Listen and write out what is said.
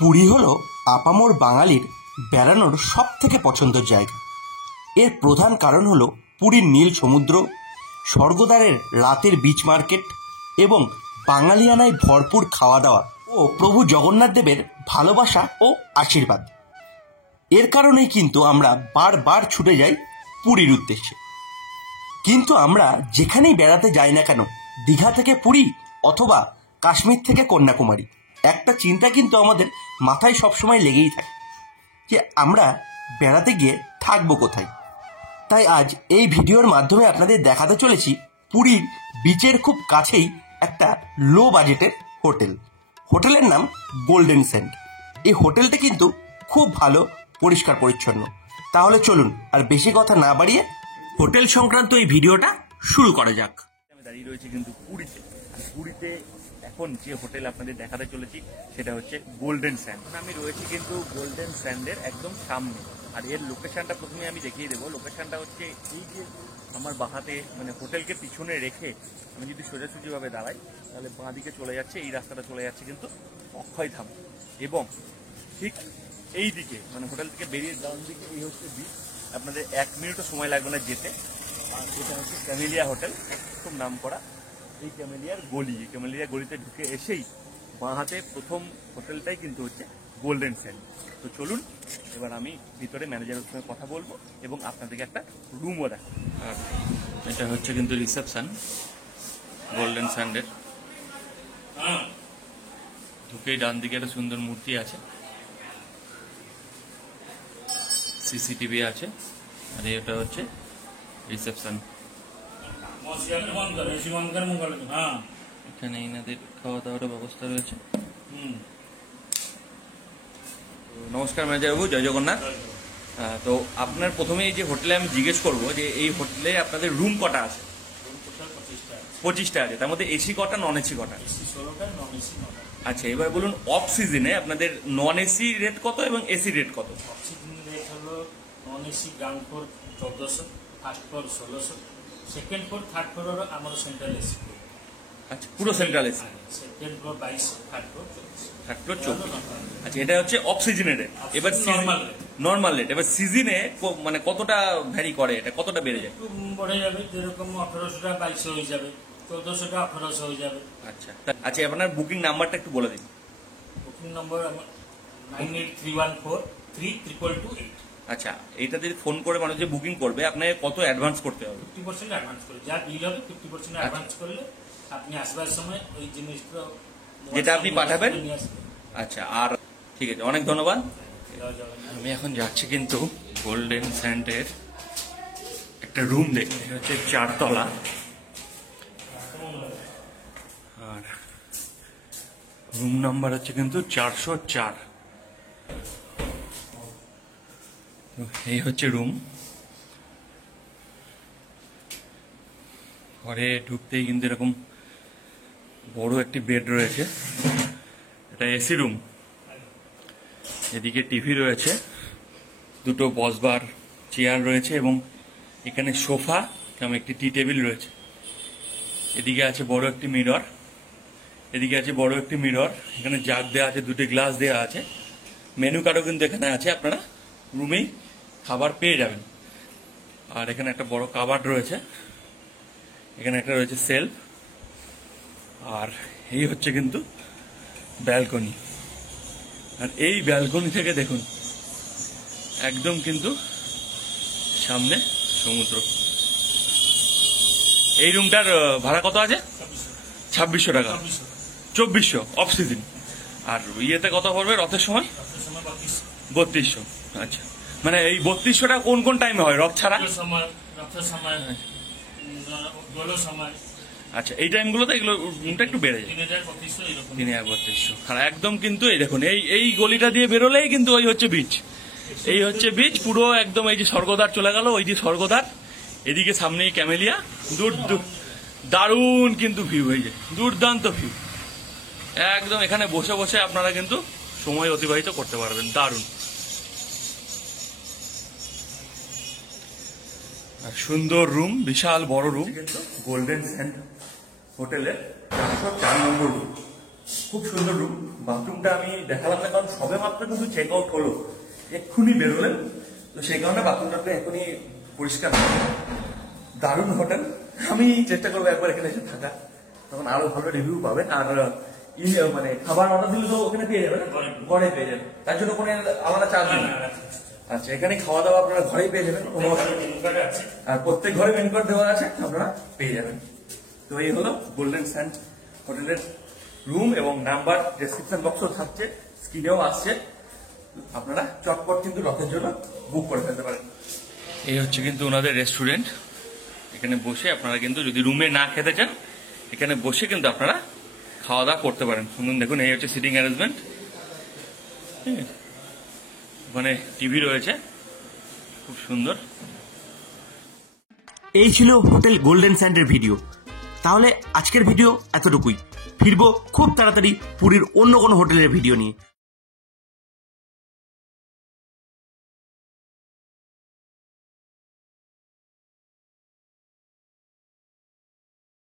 পুরী হলো আপামর বাঙালির বেড়ানোর সব থেকে পছন্দের জায়গা। এর প্রধান কারণ হলো পুরীর নীল সমুদ্র, স্বর্গদ্বারের রাতের বিচ মার্কেট এবং বাঙালিয়ানায় ভরপুর খাওয়া দাওয়া ও প্রভু জগন্নাথ দেবের ভালোবাসা ও আশীর্বাদ। এর কারণেই কিন্তু আমরা বারবার ছুটে যাই পুরীর উদ্দেশ্যে। কিন্তু আমরা যেখানেই বেড়াতে যাই না কেন, দীঘা থেকে পুরী অথবা কাশ্মীর থেকে কন্যাকুমারী, একটা চিন্তা কিন্তু আমাদের মাথায় সবসময় লেগেই থাকে যে আমরা বেড়াতে গিয়ে থাকবো কোথায়। তাই আজ এই ভিডিওর মাধ্যমে আপনাদের দেখাতে চলেছি পুরীর বিচের খুব কাছেই একটা লো বাজেটের হোটেলের নাম গোল্ডেন স্যান্ড। এই হোটেলটা কিন্তু খুব ভালো, পরিষ্কার পরিচ্ছন্ন। তাহলে চলুন আর বেশি কথা না বাড়িয়ে হোটেল সংক্রান্ত এই ভিডিওটা শুরু করা যাক। আমি দাঁড়িয়ে রয়েছি কিন্তু পুরীতে এখন যে হোটেল আপনাদের দেখাতে চলেছি সেটা হচ্ছে গোল্ডেন স্যান্ড। আমি রয়েছি কিন্তু গোল্ডেন স্যান্ডের একদম সামনে, আর এর লোকেশনটা প্রথমে আমি দেখিয়ে দেবো। লোকেশনটা হচ্ছে এই যে আমার বাঁহাতে, মানে হোটেলকে পিছনে রেখে আমি যদি সোজাসুজিভাবে দাঁড়াই তাহলে বাঁ দিকে চলে যাচ্ছে, এই রাস্তাটা চলে যাচ্ছে কিন্তু অক্ষয়ধাম, এবং ঠিক এই দিকে মানে হোটেল থেকে বেরিয়ে ডাউন দিকে এই হচ্ছে বিচ। আপনাদের 1 মিনিটও সময় লাগবে না যেতে। আর এটা হচ্ছে ক্যামেলিয়া হোটেল, খুব নাম করা এই ক্যামেলিয়ার গলিতে ঢুকে এসেই বাঁ হাতে প্রথম হোটেলটাই কিন্তু হচ্ছে গোল্ডেন স্যান্ড। তো চলুন এবার আমি ভিতরে ম্যানেজারের সঙ্গে কথা বলবো এবং আপনাদেরকে একটা রুমও দেখাবো। আর এটা হচ্ছে কিন্তু রিসেপশন গোল্ডেন স্যান্ডের। ঢুকেই ডান দিকে একটা সুন্দর মূর্তি আছে, সিসিটিভি আছে, আর এটা হচ্ছে রিসেপশন। এখানে এনাদের খাওয়া দাওয়ার ব্যবস্থা রয়েছে। নমস্কার ম্যানেজারবাবু, জয় জগন্নাথ। তো আপনার প্রথমে এই যে হোটেলে আমি জিজ্ঞেস করবো যে এই হোটেলে আপনাদের রুম কটা আছে? 25টা আছে। তার মধ্যে এসি কটা, নন এসি কটা? আচ্ছা, এবার বলুন অফ সিজনে আপনাদের নন এসি রেট কত এবং এসি রেট কত? Non AC ground floor 1400, first floor 1600, second floor third floor আমার সেন্ট্রাল এসি। আচ্ছা, পুরো central AC. Second floor 2200, third floor 24। আচ্ছা, এটা হচ্ছে অফ সিজনের রেট। এবার নর্মাল রেট। এবার সিজনে মানে কতটা ভ্যারি করে, এটা কতটা বেড়ে যায়? একটু বেড়ে যাবে, যেরকম 1800টা 2200 হয়ে যাবে, 1400টা 1800 হয়ে যাবে। আচ্ছা আচ্ছা, আপনার বুকিং নাম্বারটা একটু বলে দিন। বুকিং নম্বর আমার 9831432228। আচ্ছা, এটা যদি ফোন করে মানুষ যে বুকিং করবে আপনাকে কত অ্যাডভান্স করতে হবে? 50% অ্যাডভান্স করে, যা বিল হবে 50% অ্যাডভান্স করলে আপনি আসবার সময় ওই জিনিসটা যেটা আপনি পাঠাবেন। আচ্ছা, আর ঠিক আছে, অনেক ধন্যবাদ। আমি এখন যাচ্ছি কিন্তু গোল্ডেন স্যান্ডের একটা রুম দেখতে, হচ্ছে 4 তলা, আর রুম নাম্বার হচ্ছে কিন্তু 404। এই হচ্ছে রুম। ঘরে ঢুকতেই কিন্তু এরকম বড় একটি বেড রয়েছে, এটা এসি রুম। এদিকে টিভি রয়েছে, দুটো বসবার চেয়ার রয়েছে এবং এখানে সোফা এবং একটি টি টেবিল রয়েছে। এদিকে আছে বড় একটি মিরর, এখানে জাগ দেওয়া আছে, দুটো গ্লাস দেওয়া আছে। মেনু কার্ডও কিন্তু এখানে আছে, আপনারা রুমেই খাবার পেয়ে যাবেন। আর এখানে একটা বড় কাবার্ড রয়েছে, এখানে একটা রয়েছে সেলফ, আর এই হচ্ছে কিন্তু ব্যালকনি। আর এই ব্যালকনি থেকে দেখুন একদম কিন্তু সামনে সমুদ্র। এই রুমটার ভাড়া কত আছে? 2600 টাকা। 2400 অফ সিজন। আর ইয়েতে কত পড়বে রথের সময়? 3200। আচ্ছা, মানে এই 3200টা কোন কোন টাইমে হয় রথ ছাড়া? আচ্ছা, এই টাইমগুলোতে এগুলো রুমটা একটু বেড়ে যায়, 3200। আর একদম কিন্তু এই দেখুন এই গলিটা দিয়ে বেরোলেই কিন্তু ওই হচ্ছে বিচ, পুরো একদম। এই যে স্বর্গদ্বার চলে গেল, ওই যে স্বর্গদ্বার, এদিকে সামনেই ক্যামেলিয়া। দারুণ কিন্তু ভিউ, এই যে দুর্দান্ত ভিউ। একদম এখানে বসে বসে আপনারা কিন্তু সময় অতিবাহিত করতে পারবেন, দারুণ। আর সুন্দর রুম, বিশাল বড় রুম, গোল্ডেন স্যান্ড হোটেলের 404 নম্বর রুম। খুব সুন্দর রুম। বাথরুমটা আমি দেখালাম না, কারণ সবে মাত্র কিন্তু চেক আউট হলো, এক্ষুনি বেরোলেন, তো সেই কারণে বাথরুমটাকে এখনই পরিষ্কার। দারুণ হোটেল, আমি চেষ্টা করবো একবার এখানে এসে থাকা, তখন আরো ভালো রিভিউ পাবেন। আর মানে খাবার অর্ডার দিলে তো ওখানে পেয়ে যাবেন, ঘরে পেয়ে যাবেন, তার জন্য কোনো আলাদা চার্জ নেই। আচ্ছা, এখানে খাওয়া দাওয়া আপনারা ঘরেই পেয়ে যাবেন, কোনো আর প্রত্যেক ঘরে মেনু কার্ড দেওয়া আছে, আপনারা পেয়ে যাবেন। তো এই হলো গোল্ডেন স্যান্ড হোটেলের রুম, এবং নাম্বার ডেসক্রিপশন বক্সও থাকছে, স্ক্রিনেও আসছে, আপনারা চটপট কিন্তু রথের জন্য বুক করে ফেলতে পারেন। এই হচ্ছে কিন্তু ওনাদের রেস্টুরেন্ট, এখানে বসে আপনারা কিন্তু যদি রুমে না খেতে চান, এখানে বসে কিন্তু আপনারা খাওয়া দাওয়া করতে পারেন। শুনুন, দেখুন এই হচ্ছে সিটিং অ্যারেঞ্জমেন্ট, ওখানে টিভি রয়েছে, খুব সুন্দর। এই ছিল হোটেল গোল্ডেন স্যান্ডের ভিডিও। তাহলে আজকের ভিডিও এতটুকুই। ফিরবো খুব তাড়াতাড়ি পুরীর অন্য কোনো হোটেলের ভিডিও নিয়ে।